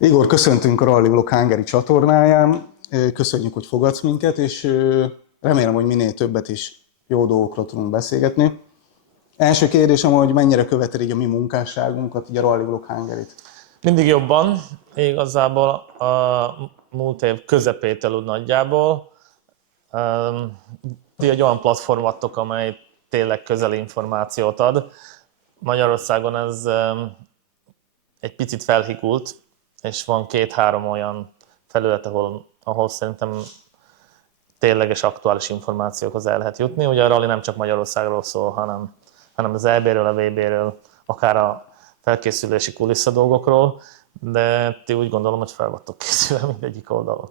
Igor, köszöntünk a Rally Vlog Hungary csatornáján. Köszönjük, hogy fogadsz minket, és remélem, hogy minél többet is jó dolgokról tudunk beszélgetni. Első kérdésem, hogy mennyire követed így a mi munkásságunkat, így a Rally Vlog Hungary-t? Mindig jobban, igazából a múlt év közepétől úgy nagyjából. Ti egy olyan platform adtok, amely tényleg közeli információt ad. Magyarországon ez egy picit felhigult, és van két-három olyan felület, ahol szerintem tényleges aktuális információkhoz el lehet jutni. Ugye a rally nem csak Magyarországról szól, hanem az EB-ről, a VB-ről, akár a felkészülési kulisszadolgokról, de ti úgy gondolom, hogy fel vagytok készülve mindegyik oldalon.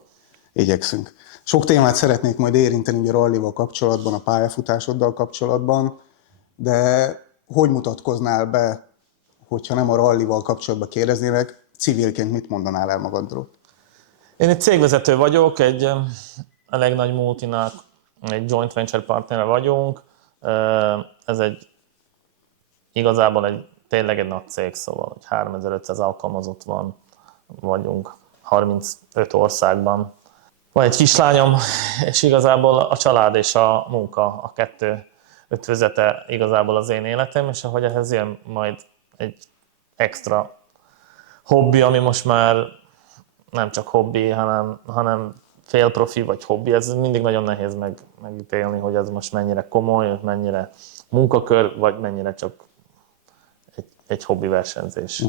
Igyekszünk. Sok témát szeretnék majd érinteni a rallival kapcsolatban, a pályafutásoddal kapcsolatban, de hogy mutatkoznál be, hogyha nem a rallival kapcsolatban kérdeznélek, civilként mit mondanál el magadról? Én egy cégvezető vagyok, a legnaggy multinak egy joint venture partnere vagyunk. Ez igazából tényleg egy nagy cég, szóval hogy 3500 alkalmazott vagyunk 35 országban. Van egy kislányom, és igazából a család és a munka, a kettő ötvözete igazából az én életem, és ahogy ehhez jön majd egy extra hobbi, ami most már nem csak hobbi, hanem félprofi vagy hobbi, ez mindig nagyon nehéz megítélni, hogy ez most mennyire komoly, mennyire munkakör, vagy mennyire csak egy hobbi versenyzés.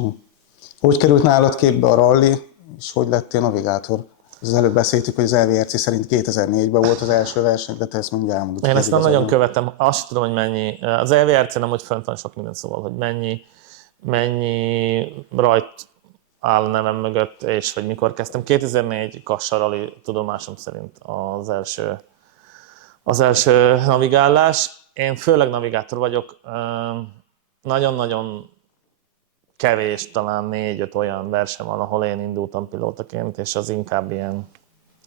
Hogy került nálad képbe a rally, és hogy lettél navigátor? Az előbb beszéltük, hogy az LVRC szerint 2004-ben volt az első verseny, de te ezt mondja elmondod. Én ezt nem nagyon követem, azt tudom, hogy mennyi. Az LVRC nem, hogy fönt van sok minden, szóval, hogy mennyi rajt áll nevem mögött, és hogy mikor kezdtem. 2004 Kassa Rally tudomásom szerint az első navigálás. Én főleg navigátor vagyok. Nagyon-nagyon kevés, talán 4-5 olyan verseny van, ahol én indultam pilótaként, és az inkább ilyen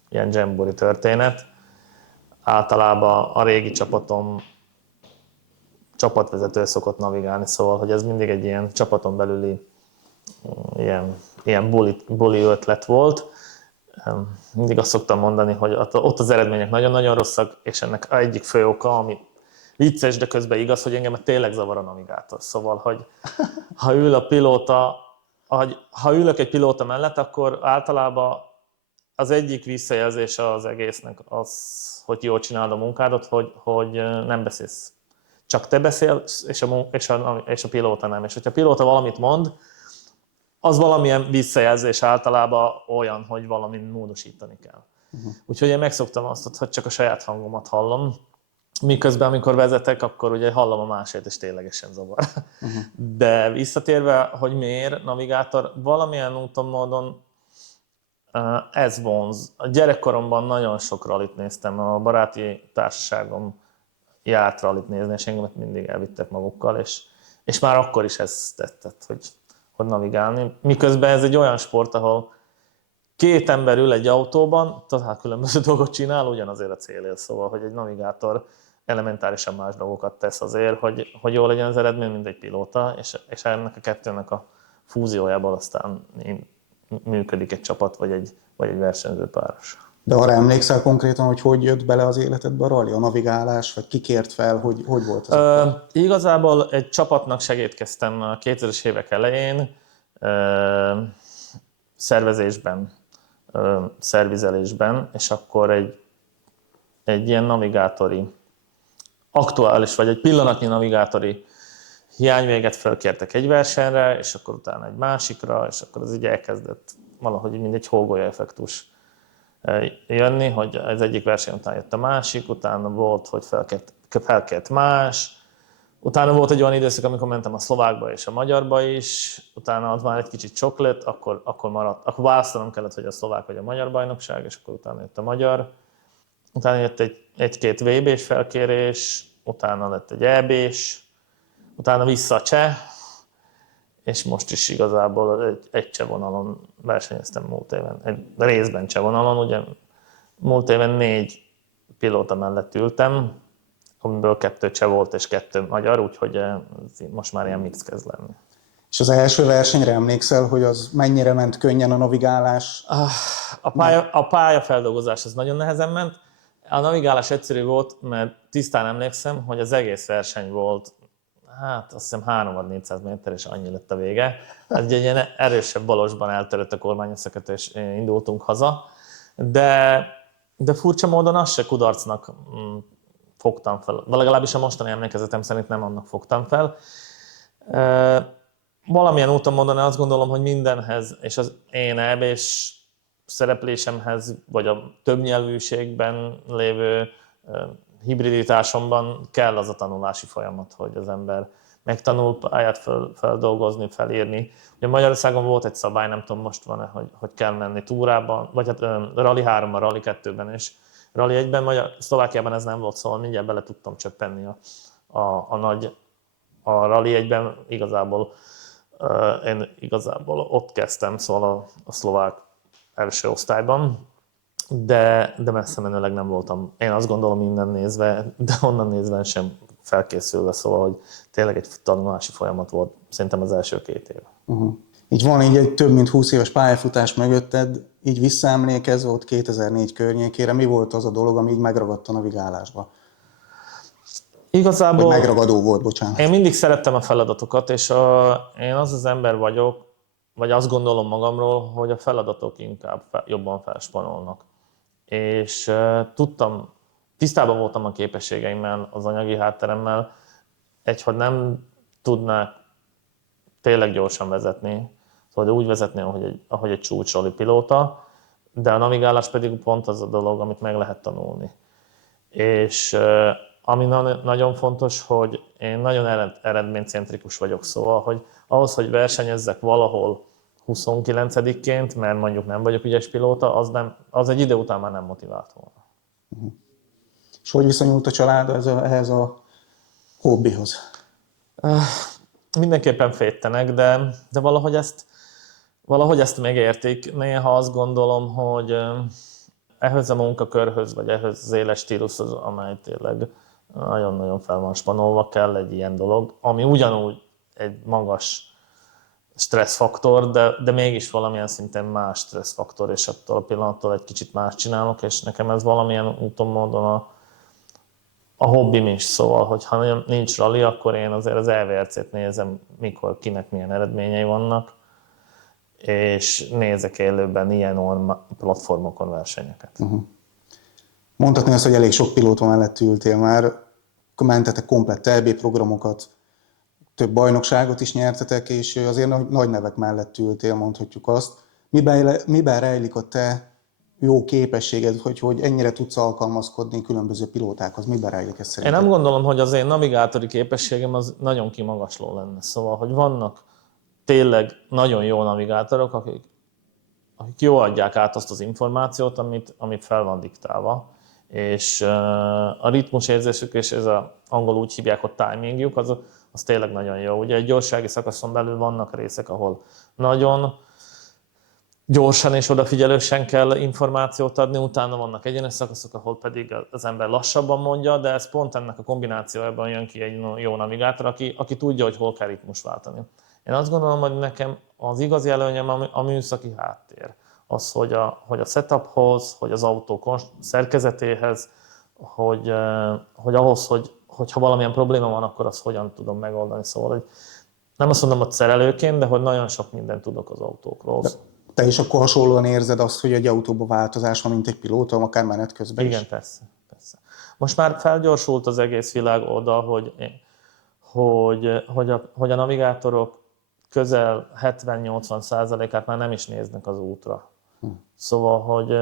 jamboree történet. Általában a régi csapatom csapatvezető szokott navigálni, szóval hogy ez mindig egy ilyen csapaton belüli ilyen buli ötlet volt. Mindig azt szoktam mondani, hogy ott az eredmények nagyon-nagyon rosszak, és ennek egyik fő oka, ami vicces, de közben igaz, hogy engem tényleg zavar a navigátor. Szóval, hogy ha ülök egy pilóta mellett, akkor általában az egyik visszajelzése az egésznek az, hogy jól csinálod a munkádat, hogy nem beszélsz. Csak te beszélsz, és a pilóta nem. És hogyha a pilóta valamit mond, az valamilyen visszajelzés általában olyan, hogy valamit módosítani kell. Úgyhogy én megszoktam azt, hogy csak a saját hangomat hallom. Miközben, amikor vezetek, akkor ugye hallom a másért, és ténylegesen zavar. De visszatérve, hogy miért navigátor, valamilyen úton, módon ez vonz. A gyerekkoromban nagyon sok rallit néztem, a baráti társaságom járt rallit nézni, és engemet mindig elvittek magukkal, és már akkor is ez tetszett, hogy navigálni. Miközben ez egy olyan sport, ahol két ember ül egy autóban, totál különböző dolgot csinál, ugyanazért a célért. Szóval, hogy egy navigátor elementárisan más dolgokat tesz azért, hogy jól legyen az eredmény, mint egy pilóta, és ennek a kettőnek a fúziójában aztán működik egy csapat, vagy egy versenyzőpáros. De arra emlékszel konkrétan, hogy jött bele az életedbe a rally, a navigálás, vagy ki kért fel, hogy volt ez? Igazából egy csapatnak segítkeztem a 2000-es évek elején, szervezésben, szervizelésben, és akkor egy ilyen navigátori, aktuális, vagy egy pillanatnyi navigátori hiányvéget felkértek egy versenyre, és akkor utána egy másikra, és akkor az így elkezdett valahogy mint egy hógolya effektus jönni, hogy az egyik verseny után jött a másik, utána volt, hogy felkért más, utána volt egy olyan időszak, amikor mentem a szlovákba és a magyarba is, utána az már egy kicsit sok lett, akkor választanom kellett, hogy a szlovák vagy a magyar bajnokság, és akkor utána jött a magyar. Utána jött egy-két VB-s felkérés, utána lett egy EB-s, utána vissza a cseh, és most is igazából egy cseh vonalon versenyeztem múlt éven, egy részben cseh vonalon, ugye múlt éven 4 pilóta mellett ültem, amiből 2 cseh volt és 2 magyar, úgyhogy most már ilyen mix kezd lenni. És az első versenyre emlékszel, hogy az mennyire ment könnyen a navigálás? A pályafeldolgozás az nagyon nehezen ment. A navigálás egyszerű volt, mert tisztán emlékszem, hogy az egész verseny volt, hát azt hiszem 3-400 méter, és annyi lett a vége. Egy ilyen erősebb balosban eltörött a kormányösszeket, és indultunk haza. De furcsa módon azt se kudarcnak fogtam fel. Vagy legalábbis a mostani emlékezetem szerint nem annak fogtam fel. Valamilyen úton módon azt gondolom, hogy mindenhez, és az én EB-s szereplésemhez, vagy a többnyelvűségben lévő hibriditásomban kell az a tanulási folyamat, hogy az ember megtanul pályát feldolgozni, felírni. Ugye Magyarországon volt egy szabály, nem tudom most van-e, hogy kell menni túrában, vagy hát Rally 3-ban, Rally 2-ben és Rally 1-ben, Szlovákiában ez nem volt, szóval mindjárt bele tudtam csöppenni a Rally 1-ben igazából. Én igazából ott kezdtem, szóval a szlovák első osztályban, de messze menőleg nem voltam. Én azt gondolom innen nézve, de onnan nézve sem felkészülve, szóval, hogy tényleg egy tanulási folyamat volt, szerintem az első 2 év. Így van így egy több mint 20 éves pályafutás mögötted, így visszaemlékezve ott 2004 környékére, mi volt az a dolog, ami így megragadt a navigálásba? Igazából vagy megragadó volt, bocsánat. Én mindig szerettem a feladatokat, és én az ember vagyok, vagy azt gondolom magamról, hogy a feladatok inkább jobban felspanolnak. És tisztában voltam a képességeimmel, az anyagi hátteremmel, hogy nem tudnák tényleg gyorsan vezetni, szóval úgy vezetni, ahogy egy csúcsrali pilóta, de a navigálás pedig pont az a dolog, amit meg lehet tanulni. És ami nagyon fontos, hogy én nagyon eredménycentrikus vagyok, szóval, hogy ahhoz, hogy versenyezzek valahol 29-ként, mert mondjuk nem vagyok ügyes pilóta, az egy idő után már nem motivált volna. És hogy viszonyult a család ehhez a hobbihoz? Mindenképpen féttenek, de valahogy ezt megértik. Néha azt gondolom, hogy ehhez a munkakörhöz, vagy ehhez az éles stílushoz, amely tényleg nagyon-nagyon fel van spanolva, kell egy ilyen dolog, ami ugyanúgy egy magas stresszfaktor, de mégis valamilyen szinten más stresszfaktor, és attól a pillanattól egy kicsit más csinálok, és nekem ez valamilyen úton, módon a hobbim is, szóval, hogy ha nincs rally, akkor én azért az EVRC-t nézem, mikor kinek milyen eredményei vannak, és nézek élőben ilyen platformokon versenyeket. Mondhatni azt, hogy elég sok pilóta mellett ültél már, mentetek komplett EB programokat, több bajnokságot is nyertetek, és azért nagy nevek mellett ültél, mondhatjuk azt. Miben rejlik a te jó képességed, hogy ennyire tudsz alkalmazkodni különböző pilótákhoz? Miben rejlik ez szerinted? Én nem gondolom, hogy az én navigátori képességem az nagyon kimagasló lenne. Szóval, hogy vannak tényleg nagyon jó navigátorok, akik jól adják át azt az információt, amit fel van diktálva, és a ritmusérzésük, és ez angol úgy hívják, hogy timingjuk, az tényleg nagyon jó. Ugye egy gyorsági szakaszon belül vannak részek, ahol nagyon gyorsan és odafigyelősen kell információt adni, utána vannak egyenes szakaszok, ahol pedig az ember lassabban mondja, de ez pont ennek a kombinációjában jön ki egy jó navigátor, aki tudja, hogy hol kell ritmus váltani. Én azt gondolom, hogy nekem az igazi előnyem a műszaki háttér. Az, hogy a setuphoz, hogy az autó szerkezetéhez, hogy ahhoz, hogyha valamilyen probléma van, akkor azt hogyan tudom megoldani. Szóval, hogy nem azt mondom, hogy szerelőként, de hogy nagyon sok mindent tudok az autókról. Te is akkor hasonlóan érzed azt, hogy egy autóban változás van, mint egy pilóta, akár menet közben is? Igen, persze. Most már felgyorsult az egész világ oda, hogy a navigátorok közel 70-80%-át már nem is néznek az útra. Szóval, hogy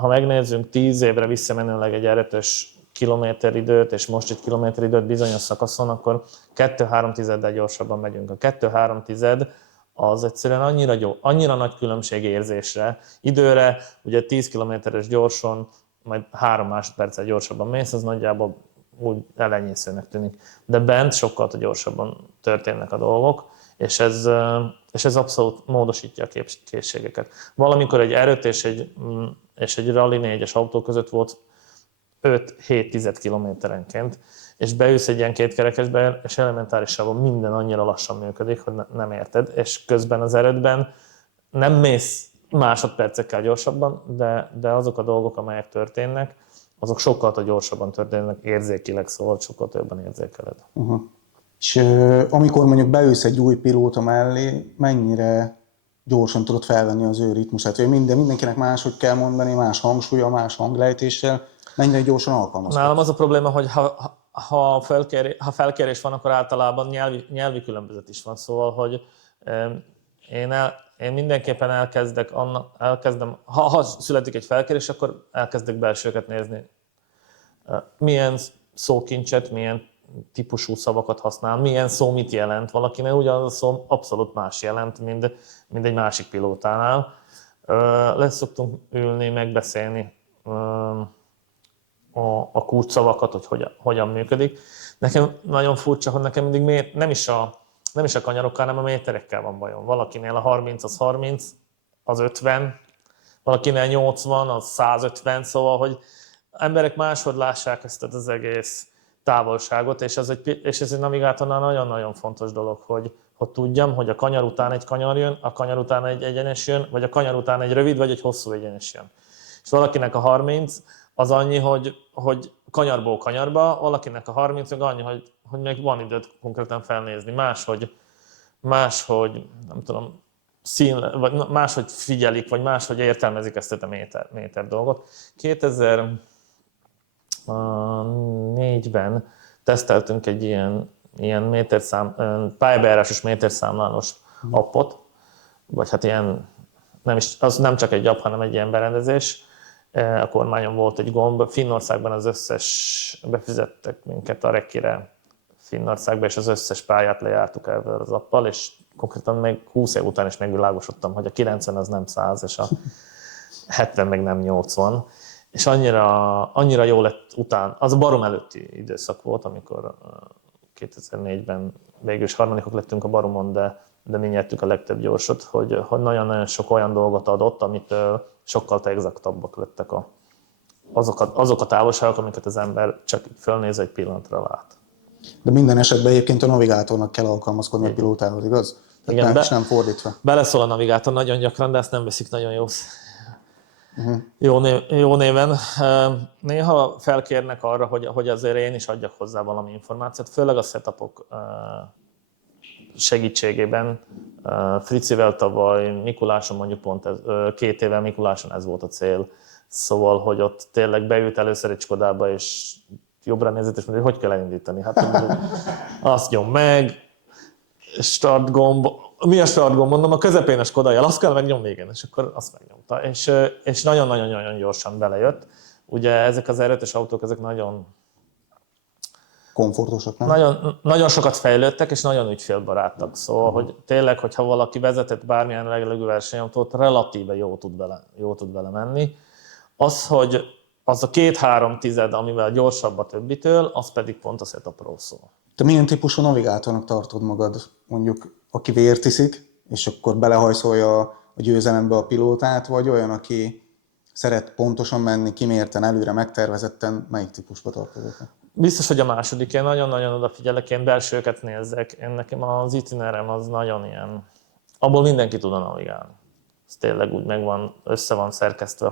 ha megnézzünk 10 évre visszamenőleg egy eretös kilométeridőt, és most egy kilométeridőt bizonyos szakaszon, akkor 2-3 tizeddel gyorsabban megyünk. A 2-3 tized az egyszerűen annyira nagy különbség érzésre, időre, ugye 10 kilométeres gyorsan, majd 3 másodperccel gyorsabban mész, az nagyjából úgy elenyészőnek tűnik. De bent sokkal gyorsabban történnek a dolgok, és ez abszolút módosítja a készségeket. Valamikor egy R5 és egy Rally 4-es autó között volt 5-7 kilométerenként, és beülsz egy ilyen kétkerekesbe, és elementárisabban minden annyira lassan működik, hogy nem érted, és közben az erődben nem mész másodpercekkel gyorsabban, de azok a dolgok, amelyek történnek, azok sokkal gyorsabban történnek érzékileg, szóval sokkal jobban érzékeled. És amikor mondjuk beülsz egy új pilóta mellé, mennyire gyorsan tudod felvenni az ő ritmusát? Hogy mindenkinek máshogy kell mondani, más hangsúlya, más hanglejtéssel, mennyire gyorsan alkalmazkodsz? Nálam az a probléma, hogy ha felkérés van, akkor általában nyelvi különbözet van. Szóval, hogy én mindenképpen elkezdem, ha születik egy felkérés, akkor elkezdek belsőket nézni. Milyen szókincset, milyen típusú szavakat használ, milyen szó mit jelent. Valakinek ugyanaz a szó abszolút más jelent, mint egy másik pilótánál. Le szoktunk ülni, megbeszélni a kulcsszavakat, hogy hogyan működik. Nekem nagyon furcsa, hogy nekem mindig nem is a kanyarokkal, hanem a méterekkel van bajom. Valakinél a 30 az 30, az 50, valakinél 80, az 150, szóval, hogy emberek máshogy lássák ezt az egész távolságot, és ez egy navigátornál nagyon-nagyon fontos dolog, hogy tudjam, hogy a kanyar után egy kanyar jön, a kanyar után egy egyenes jön, vagy a kanyar után egy rövid, vagy egy hosszú egyenes jön. És valakinek a 30 az annyi, hogy kanyarból kanyarba, valakinek a 30 meg annyi, hogy még van időt konkrétan felnézni. Máshogy nem tudom, vagy máshogy figyelik, vagy máshogy értelmezik ezt a méter dolgot. 2004-ben teszteltünk egy ilyen pályabejárásos méterszámlálós appot, vagy hát ilyen, az nem csak egy app, hanem egy ilyen berendezés. A kormányon volt egy gomb, Finnországban az összes, befizettek minket a Rekire Finnországba, és az összes pályát lejártuk ezzel az appal, és konkrétan még 20 év után is megvilágosodtam, hogy a 90 az nem 100, és a 70 meg nem 80. És annyira jó lett után, az a barom előtti időszak volt, amikor 2004-ben végül is harmadikok lettünk a baromon, de mi nyertük a legtöbb gyorsot, hogy nagyon-nagyon sok olyan dolgot adott, amitől sokkal exaktabbak lettek azok a távolságok, amiket az ember csak fölnéz egy pillanatra lát. De minden esetben egyébként a navigátornak kell alkalmazkodni a pilótához, igaz? Igen, nem fordítva. Beleszól a navigátor nagyon gyakran, de ezt nem veszik nagyon jó néven. Néha felkérnek arra, hogy azért én is adjak hozzá valami információt, főleg a setupok segítségében. Fricivel tavaly Mikuláson, mondjuk pont 2 éve Mikuláson ez volt a cél. Szóval, hogy ott tényleg beült először egy Skodába, és jobbra nézett, és mondja, hogy kell elindítani. Hát azt nyom meg, start gomb. Mi a start gomb? Mondom, a közepén a Skoda jel, azt kell megnyomni, igen, és akkor azt megnyomta. És nagyon-nagyon gyorsan belejött. Ugye ezek az R5-ös autók, ezek nagyon komfortosak, nem? Nagyon sokat fejlődtek, és nagyon ügyfélbarátak. Szóval, hogy tényleg, hogyha valaki vezetett bármilyen legelőgő versenyautót, relatíve jó tud vele menni. Hogy az a 2-3 tized, amivel gyorsabb a többitől, az pedig pont a setupról szól. Te milyen típusú navigátornak tartod magad? Mondjuk, aki vért iszik, és akkor belehajszolja a győzelembe a pilótát, vagy olyan, aki szeret pontosan menni, kimérten, előre megtervezetten, melyik típusba tartod? Biztos, hogy a második. Én nagyon-nagyon odafigyelek, én belsőket nézzek. Nekem az itinerem az nagyon ilyen, abból mindenki tud navigálni. Ez tényleg úgy össze van szerkesztve,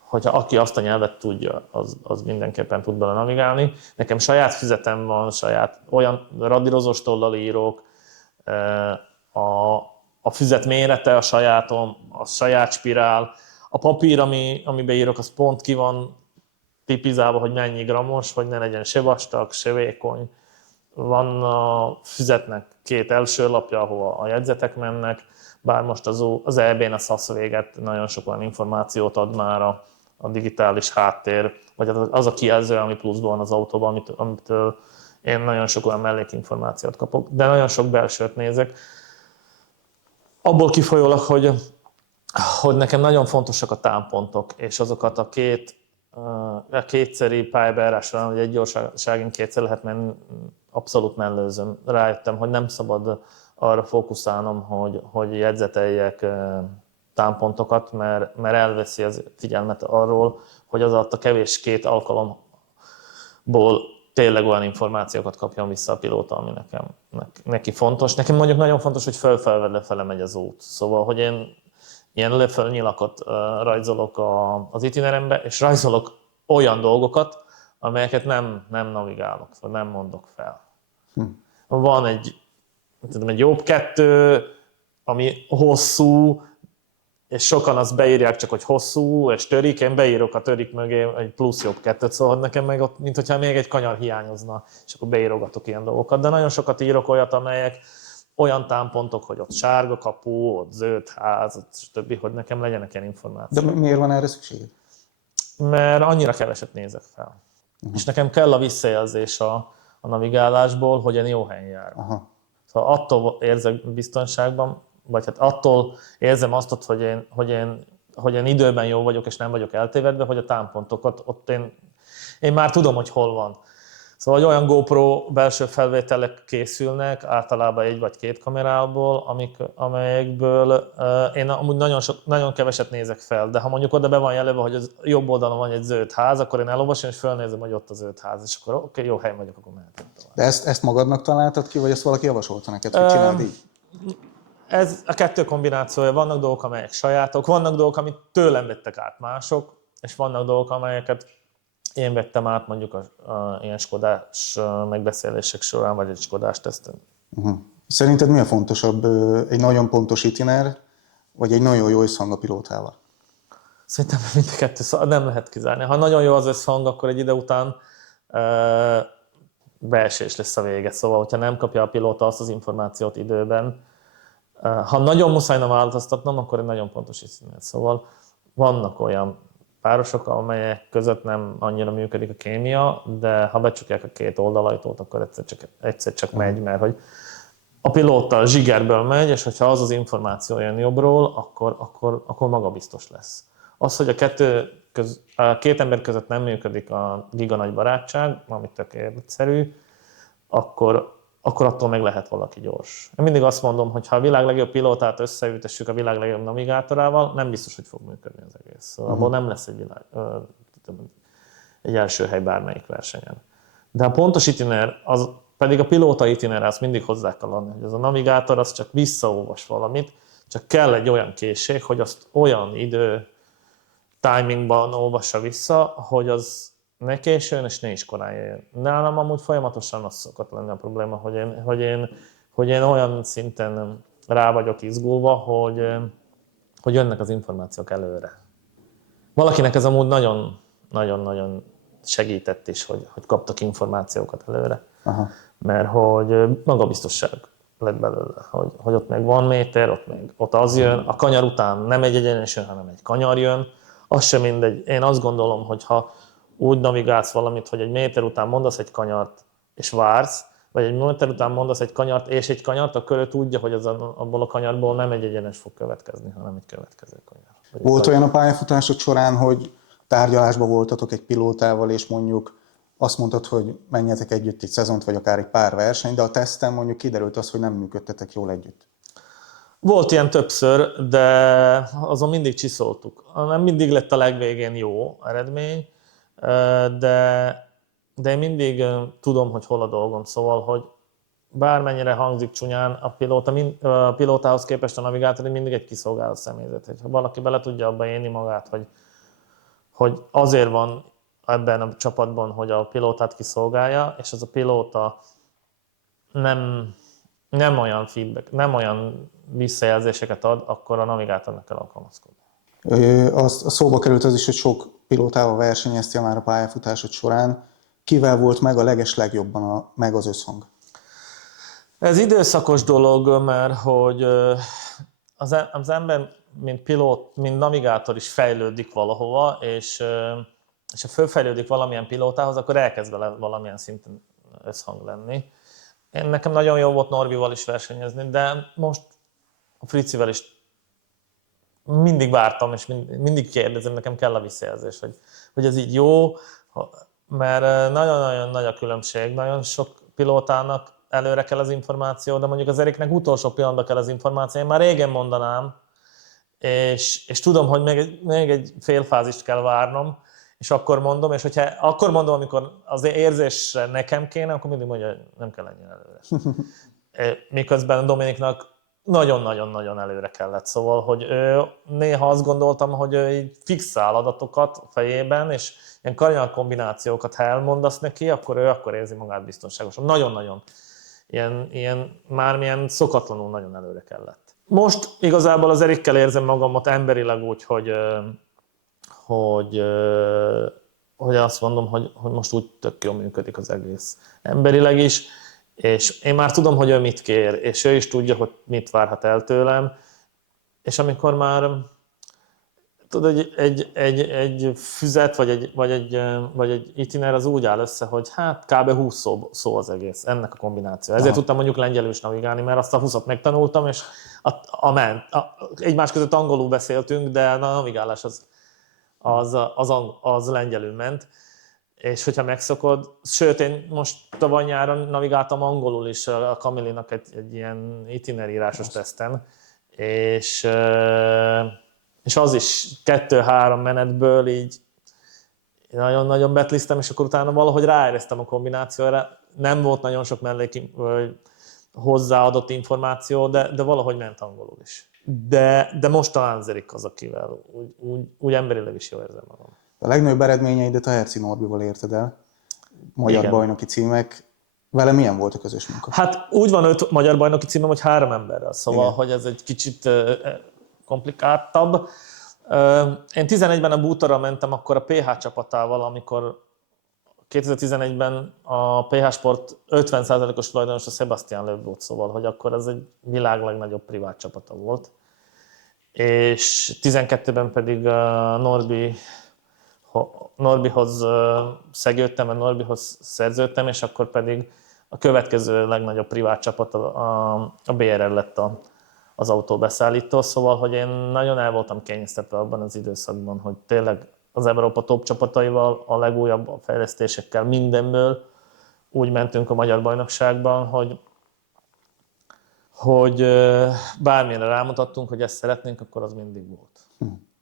hogy aki azt a nyelvet tudja, az mindenképpen tud bele navigálni. Nekem saját füzetem van, olyan radírozós tollal írok, a füzet mérete a sajátom, a saját spirál, a papír, amiben írok, az pont ki van tipizálva, hogy mennyi grammos, hogy ne legyen se vastag, se vékony. Van a füzetnek 2 első lapja, ahol a jegyzetek mennek, bár most az EB-n a SASZ véget nagyon sok olyan információt ad már a digitális háttér, vagy az a kijelző, ami pluszban van az autóban, amitől én nagyon sok olyan mellékinformációt kapok, de nagyon sok belsőt nézek. Abból kifolyólag, hogy nekem nagyon fontosak a támpontok, és azokat a kétszeri pályabejárásra, hogy egy gyorságén 2-szer lehet menni, abszolút mellőzöm. Rájöttem, hogy nem szabad arra fókuszálnom, hogy jegyzeteljek támpontokat, mert elveszi az figyelmet arról, hogy az alatt a kevés 2 alkalomból tényleg olyan információkat kapjon vissza a pilóta, ami neki fontos. Nekem mondjuk nagyon fontos, hogy fölfele megy az út. Szóval, hogy én ilyen leföl nyilakot rajzolok az itinerembe, és rajzolok olyan dolgokat, amelyeket nem navigálok, vagy nem mondok fel. Van egy jobb 2, ami hosszú, és sokan azt beírják csak, hogy hosszú, és törik, én beírok a törik mögé egy plusz jobb 2-t, szóval nekem meg ott, mint hogyha még egy kanyar hiányozna, és akkor beírogatok ilyen dolgokat. De nagyon sokat írok olyat, amelyek olyan támpontok, hogy ott sárga kapu, ott zöld ház, ott stb., hogy nekem legyenek ilyen információk. De miért van erre szükség? Mert annyira keveset nézek fel. És nekem kell a visszajelzés a navigálásból, hogy én jó helyen járok. Aha. Szóval attól érzek biztonságban, vagy hát attól érzem azt, hogy én időben jó vagyok, és nem vagyok eltévedve, hogy a támpontokat ott én már tudom, hogy hol van. Szóval hogy olyan GoPro belső felvételek készülnek, általában 1 vagy 2 kamerából, amelyekből én amúgy nagyon keveset nézek fel, de ha mondjuk oda be van jelölve, hogy az jobb oldalon van egy zöld ház, akkor én elolvasom, és fölnézem, hogy ott a zöld ház, és akkor oké, jó hely vagyok, akkor mehetek tovább. De ezt magadnak találtad ki, vagy ezt valaki javasolta neked, hogy csináld így? Ez a 2 kombinációja. Vannak dolgok, amelyek sajátok, vannak dolgok, amit tőlem vettek át mások, és vannak dolgok, amelyeket én vettem át mondjuk ilyen Skodás megbeszélések során, vagy egy Skodás teszten. Szerinted mi a fontosabb, egy nagyon pontos itiner, vagy egy nagyon jó összhang a pilótával? Szerintem mind a 2 nem lehet kizárni. Ha nagyon jó az összhang, akkor egy ide után beesés lesz a vége. Szóval, hogyha nem kapja a pilóta azt az információt időben, ha nagyon muszájna változtatnom, akkor egy nagyon pontos itiner. Szóval vannak olyan párosok, amelyek között nem annyira működik a kémia, de ha becsukják a 2 oldalajtót, akkor egyszer csak megy, mert hogy a pilóta a zsigerből megy, és hogyha az információ jön jobbról, akkor magabiztos lesz. Az, hogy a 2 ember között nem működik a giga nagy barátság, ami tök egyszerű, akkor attól meg lehet valaki gyors. Én mindig azt mondom, hogy ha a világ legjobb pilótát összeültessük a világ legjobb navigátorával, nem biztos, hogy fog működni az egész. Szóval abból nem lesz egy első hely bármelyik versenyen. De a pontos itiner, az pedig a pilóta itiner, azt mindig hozzá kell adni, hogy az a navigátor az csak visszaolvas valamit, csak kell egy olyan készség, hogy azt olyan timingban olvassa vissza, hogy az ne későn és ne is korán jöjjön. Nálam amúgy folyamatosan az szokott lenni a probléma, hogy én olyan szinten rá vagyok izgulva, hogy jönnek az információk előre. Valakinek ez amúgy nagyon segített is, hogy kaptak információkat előre. Aha. Mert hogy magabiztosság lett belőle, hogy ott meg van méter, ott az jön, a kanyar után nem egy egyenes jön, hanem egy kanyar jön, az sem mindegy. Én azt gondolom, hogy ha úgy navigálsz valamit, hogy egy méter után mondasz egy kanyart és vársz, vagy egy méter után mondasz egy kanyart és egy kanyart, akkor ő tudja, hogy abból a kanyarból nem egy egyenes fog következni, hanem egy következő kanyar. Volt olyan a pályafutásod során, hogy tárgyalásban voltatok egy pilótával, és mondjuk azt mondtad, hogy menjetek együtt egy szezont, vagy akár egy pár verseny, de a teszten mondjuk kiderült az, hogy nem működtetek jól együtt. Volt ilyen többször, de azon mindig csiszoltuk. Nem mindig lett a legvégén jó eredmény, de én mindig tudom, hogy hol a dolgom. Szóval, hogy bármennyire hangzik csúnyán, a pilótához képest a navigátor mindig egy kiszolgáló személyzet. Ha valaki bele tudja abba élni magát, hogy azért van ebben a csapatban, hogy a pilótát kiszolgálja, és az a pilóta nem olyan feedback, nem olyan visszajelzéseket ad, akkor a navigátornak kell alkalmazkodni. A szóba került az is, hogy sok pilótával versenyeztél már a pályafutásod során. Kivel volt meg a legeslegjobban meg az összhang? Ez időszakos dolog, mert hogy az ember, mint navigátor is fejlődik valahova, és ha fölfejlődik valamilyen pilótához, akkor elkezd vele valamilyen szinten összhang lenni. Nekem nagyon jó volt Norbival is versenyezni, de most a Fricivel is mindig vártam, és mindig kérdezem, nekem kell a visszajelzés, hogy ez így jó, mert nagyon-nagyon nagy a különbség, nagyon sok pilótának előre kell az információ, de mondjuk az Eriknek utolsó pillanatban kell az információ. Én már régen mondanám, és tudom, hogy még egy fél fázist kell várnom, és akkor mondom, és hogyha akkor mondom, amikor az érzésre nekem kéne, akkor mindig mondja, hogy nem kell ennyire előre. Miközben Dominiknak nagyon-nagyon-nagyon előre kellett. Szóval, hogy néha azt gondoltam, hogy ő így fixál adatokat a fejében, és ilyen kardinál kombinációkat, ha elmondasz neki, akkor ő akkor érzi magát biztonságosan. Nagyon-nagyon. Milyen szokatlanul nagyon előre kellett. Most igazából az Erikkel érzem magamat emberileg úgy, hogy azt mondom, hogy most úgy tök jól működik az egész. Emberileg is, és én már tudom, hogy ő mit kér, és ő is tudja, hogy mit várhat el tőlem, és amikor már tudod, egy füzet, vagy egy itiner az úgy áll össze, hogy hát kb. 20 szó az egész, ennek a kombináció. Ezért tudtam mondjuk lengyelül is navigálni, mert azt a 20-at megtanultam, és egymás között angolul beszéltünk, de a navigálás az lengyelül ment. És hogyha megszokod, sőt, én most tavaly nyáron navigáltam angolul is a Kamilinak egy ilyen itinerírásos teszten, és az is 2-3 menetből így nagyon-nagyon betliztem, és akkor utána valahogy ráéreztem a kombinációra. Nem volt nagyon sok hozzáadott információ, de valahogy ment angolul is. De most talán az Erik az, akivel úgy emberileg is jól érzem magam. A legnagyobb eredményeidet a Herczy Norbival érted el, magyar Igen. bajnoki címek. Vele milyen volt a közös munka? Hát úgy van 5 magyar bajnoki címem, hogy 3 emberrel, szóval, Igen. hogy ez egy kicsit komplikáltabb. Én 11-ben a bútorral mentem akkor a PH csapatával, amikor 2011-ben a PH Sport 50%-os tulajdonos a Sebastian Loeb volt, szóval, hogy akkor ez egy világ legnagyobb privát csapata volt. És 12-ben pedig Norbihoz szegődtem, mert Norbihoz szerződtem, és akkor pedig a következő legnagyobb privát csapat a BRL lett az autóbeszállító, szóval, hogy én nagyon el voltam kényeztetve abban az időszakban, hogy tényleg az Európa top csapataival, a legújabb fejlesztésekkel, mindenből úgy mentünk a magyar bajnokságban, hogy bármilyenre rámutattunk, hogy ezt szeretnénk, akkor az mindig volt.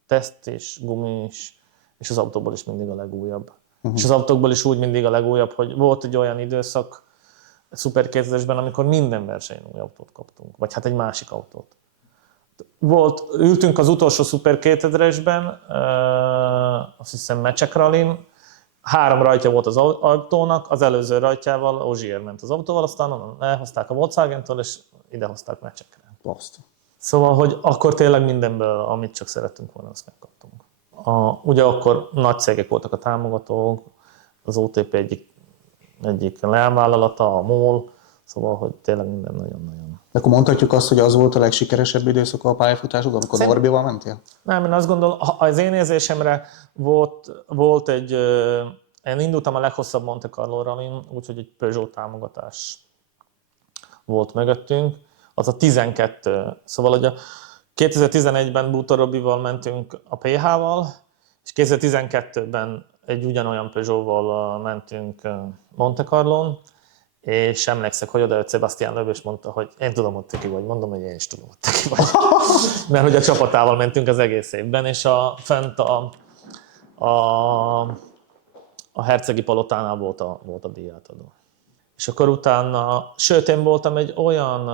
Teszt is, gumi is, és az autóból is mindig a legújabb. És az autókból is úgy mindig a legújabb, hogy volt egy olyan időszak a Super 2000-esben, amikor minden versenyen új autót kaptunk, vagy hát egy másik autót. Ültünk az utolsó Super 2000-esben, azt hiszem Mecsek Rallyn, 3 rajtja volt az autónak, az előző rajtjával Ogier ment az autóval, aztán onnan elhozták a Volkswagen-től, és idehozták Mecsekre. Szóval, hogy akkor tényleg mindenből, amit csak szerettünk volna, azt megkaptunk. Ugye akkor nagy cégek voltak a támogatók, az OTP egyik leányvállalata, a MOL, szóval, hogy tényleg minden nagyon-nagyon. De akkor mondhatjuk azt, hogy az volt a legsikeresebb időszaka a pályafutásod, amikor Norbival mentél? Nem, én azt gondolom, az én érzésemre volt egy... Én indultam a leghosszabb Monte Carlo rallyn, úgyhogy egy Peugeot támogatás volt mögöttünk. Az a 12. Szóval, hogy a 2011-ben Bútor Robival mentünk a PH-val, és 2012-ben egy ugyanolyan Peugeot-val mentünk Monte Carlón, és emlékszek, hogy oda jött Sebastian Loeb, és mondta, hogy én tudom, hogy te ki vagy. Mondom, hogy én is tudom, hogy te ki vagy. Mert hogy a csapatával mentünk az egész évben, és fent a Hercegi Palotánál volt a díjátadó. És akkor utána, sőt, én voltam egy olyan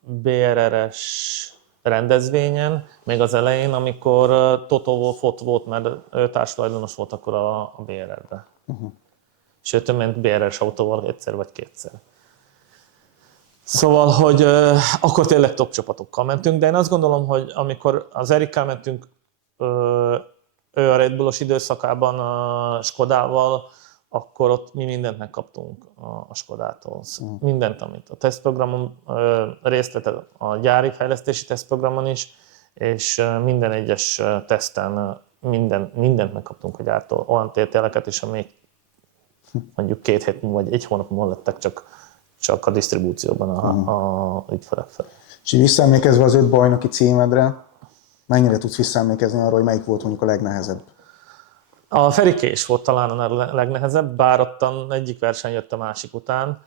BRR-es rendezvényen, még az elején, amikor Toto Wolff volt, mert ő társtulajdonos volt akkor a BRR-be. Sőt, ő ment BRR-es autóval egyszer vagy kétszer. Szóval, hogy akkor tényleg top csapatokkal mentünk, de én azt gondolom, hogy amikor az Erikkel mentünk, ő a Red Bullos időszakában a Skodával, akkor ott mi mindent megkaptunk a Skodától. Mindent, amit a tesztprogramon részt vett, a gyári fejlesztési tesztprogramon is, és minden egyes teszten mindent megkaptunk a gyártól. Olyan tételeket is, amik mondjuk 2 hét múlva, vagy 1 hónap múlva lettek csak a disztribúcióban a ügyfelek felé. És így visszaemlékezve az 5 bajnoki címedre, mennyire tudsz visszaemlékezni arról, hogy melyik volt mondjuk a legnehezebb? A Ferikés volt talán a legnehezebb, bár ottan egyik verseny jött a másik után.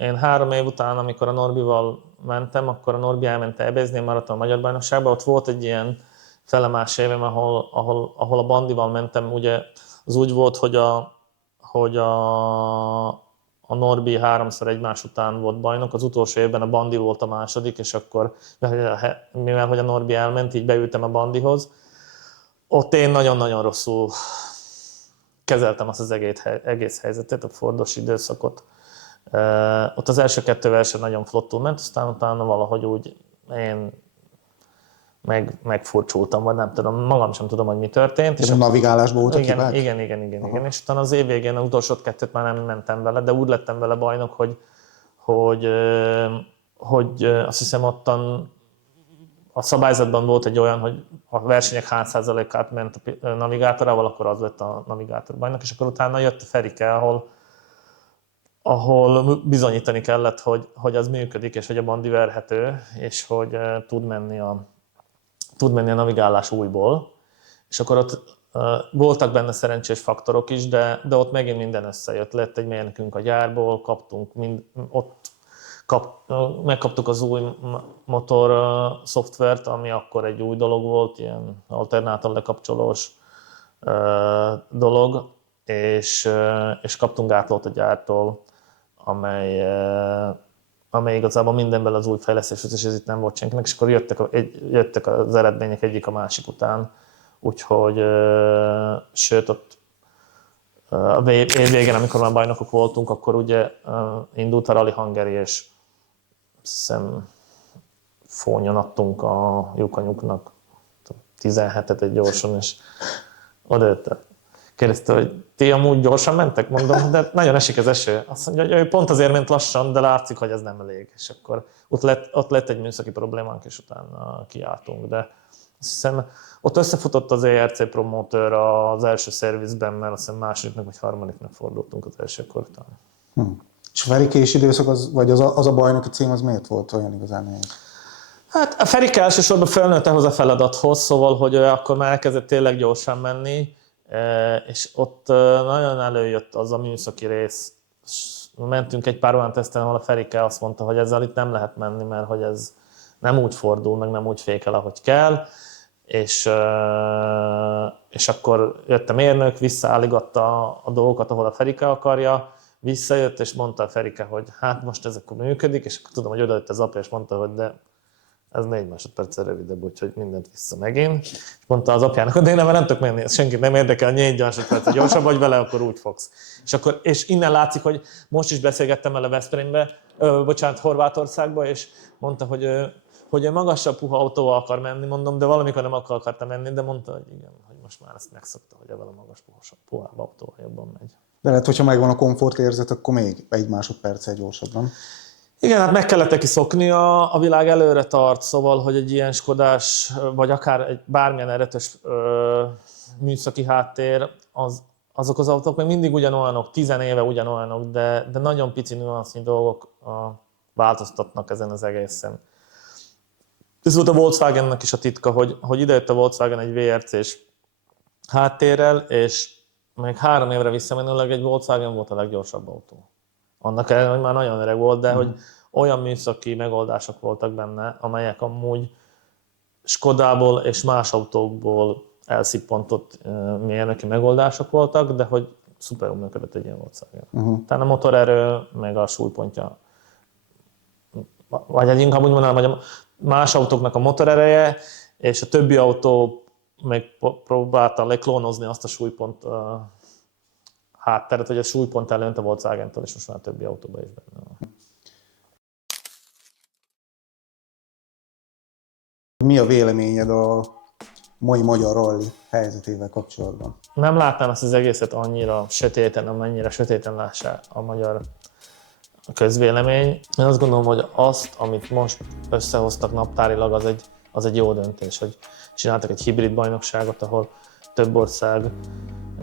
Én 3 év után, amikor a Norbival mentem, akkor a Norbi elment ebézni, én maradtam a Magyar Bajnokságban, ott volt egy ilyen felemás évem, ahol a bandival mentem, ugye az úgy volt, hogy a Norbi 3-szor egymás után volt bajnok, az utolsó évben a bandi volt a második, és akkor, mivel hogy a Norbi elment, így beültem a bandihoz. Ott én nagyon-nagyon rosszul kezeltem azt az egész helyzetet, a fordos időszakot. Ott az első 2 verseny nagyon flottul ment, aztán utána valahogy úgy én megfurcsultam, vagy nem tudom, magam sem tudom, hogy mi történt. És a navigálásból volt a hibák? Igen. És utána az év végén, az utolsó 2-t már nem mentem vele, de úgy lettem vele bajnok, hogy azt hiszem ottan a szabályzatban volt egy olyan, hogy a versenyek hány százalékát ment a navigátorával, akkor az lett a navigátor bajnok, és akkor utána jött a Ferike, ahol bizonyítani kellett, hogy az működik, és hogy a bandi verhető, és hogy tud menni a navigálás újból. És akkor ott voltak benne szerencsés faktorok is, de ott megint minden összejött. Lett egy mérnökünk a gyárból, megkaptuk az új motor szoftvert, ami akkor egy új dolog volt, ilyen alternátor lekapcsolós dolog, és kaptunk gátlót a gyártól, amely igazából mindenben az új fejlesztéshez, és ez itt nem volt senkinek, és akkor jöttek az eredmények egyik a másik után. Úgyhogy, sőt, ott a év végén, amikor már bajnokok voltunk, akkor ugye indult a Rally Hungary, és hiszem fónyon adtunk a lyukanyuknak 17-et egy gyorsan, és odajöttek. Kérdezte, hogy ti amúgy gyorsan mentek? Mondom, de nagyon esik az eső. Azt mondja, hogy ő pont azért ment lassan, de látszik, hogy ez nem elég. És akkor ott lett egy műszaki problémánk, és utána kiálltunk. De azt hiszem, ott összefutott az ERC promótőr az első szervizben, mert azt hiszem másodiknak vagy harmadiknak fordultunk az első kor után. És a Ferikés időszak, vagy az a bajnoki cím, az miért volt olyan igazán nehéz? Hát a Ferike elsősorban felnőtt ahhoz a feladathoz, szóval, hogy akkor már elkezdett tényleg gyorsan menni, és ott nagyon előjött az a műszaki rész. Mentünk egy pár olyan teszten, ahol a Ferike azt mondta, hogy ezzel itt nem lehet menni, mert hogy ez nem úgy fordul, meg nem úgy fékel, ahogy kell. És akkor jött a mérnök, visszaálligatta a dolgokat, ahol a Ferike akarja, visszajött, és mondta a Ferike, hogy hát most ez akkor működik, és akkor tudom, hogy odajött az apja, és mondta, hogy de ez 4 másodperccel rövidebb, úgyhogy mindent vissza megint. És mondta az apjának, hogy de én nem tudok menni, ez senkit nem érdekel, 4 másodperccel gyorsabb vagy vele, akkor úgy fogsz. És innen látszik, hogy most is beszélgettem vele Veszprémbe, Horvátországba, és mondta, hogy ő magasabb puha autóval akar menni, mondom, de valamikor nem akarta menni, de mondta, hogy igen, hogy most már ezt megszokta, hogy ebben a magas puhább autóval jobban megy. De lehet, hogyha megvan a komfortérzet, akkor még 1 másodperccel gyorsabban. Igen, hát meg kellett neki szoknia, a világ előre tart, szóval, hogy egy ilyen Skodás, vagy akár egy bármilyen eretes műszaki háttér, azok az autók még mindig ugyanolyanok, 10 éve ugyanolyanok, de nagyon pici nüansznyi dolgok változtatnak ezen az egészen. Ez volt a Volkswagennek is a titka, hogy idejött a Volkswagen egy VRC-s háttérrel, és még 3 évre visszamenőleg egy Volkswagen volt a leggyorsabb autó. Annak ellenére, hogy már nagyon öreg volt, de hogy olyan műszaki megoldások voltak benne, amelyek amúgy Skodából és más autókból elszippantott mérnöki megoldások voltak, de hogy szuperul működött egy ilyen Volkswagen. Tehát a motorerő, meg a súlypontja, vagy inkább úgy mondanám, hogy a más autóknak a motorereje, és a többi autó meg próbálta leklónozni azt a súlypont hátteret, hogy a súlypont előnt a Volkswagen-től, és most már a többi autóban is benne van. Mi a véleményed a mai magyar rally helyzetével kapcsolatban? Nem látnám ezt az egészet annyira sötéten, amennyire sötéten lássa a magyar közvélemény. Én azt gondolom, hogy azt, amit most összehoztak naptárilag, az egy jó döntés, hogy csináltak egy hibrid bajnokságot, ahol több ország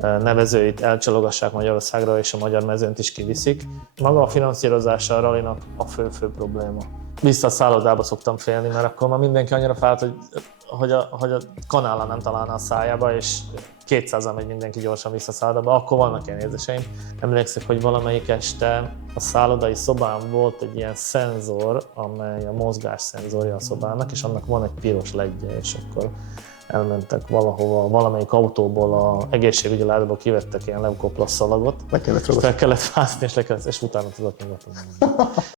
nevezőit elcsalogassák Magyarországra, és a magyar mezőnyt is kiviszik. Maga a finanszírozása a rallynak a fő probléma. Vissza a szállodába szoktam félni, mert akkor már mindenki annyira fáradt, hogy a kanállal nem találna a szájába, és 200-an megy mindenki gyorsan vissza a szállodába, akkor vannak ilyen érzéseim. Emlékszek, hogy valamelyik este a szállodai szobán volt egy ilyen szenzor, amely a mozgás szenzorja a szobának, és annak van egy piros ledje, és akkor elmentek valahova, valamelyik autóból a egészségügyi ládából kivettek ilyen leukoplaszszalagot, Le kellett és róla. fel kellett fászni, és utána tudott nyugodtan menni.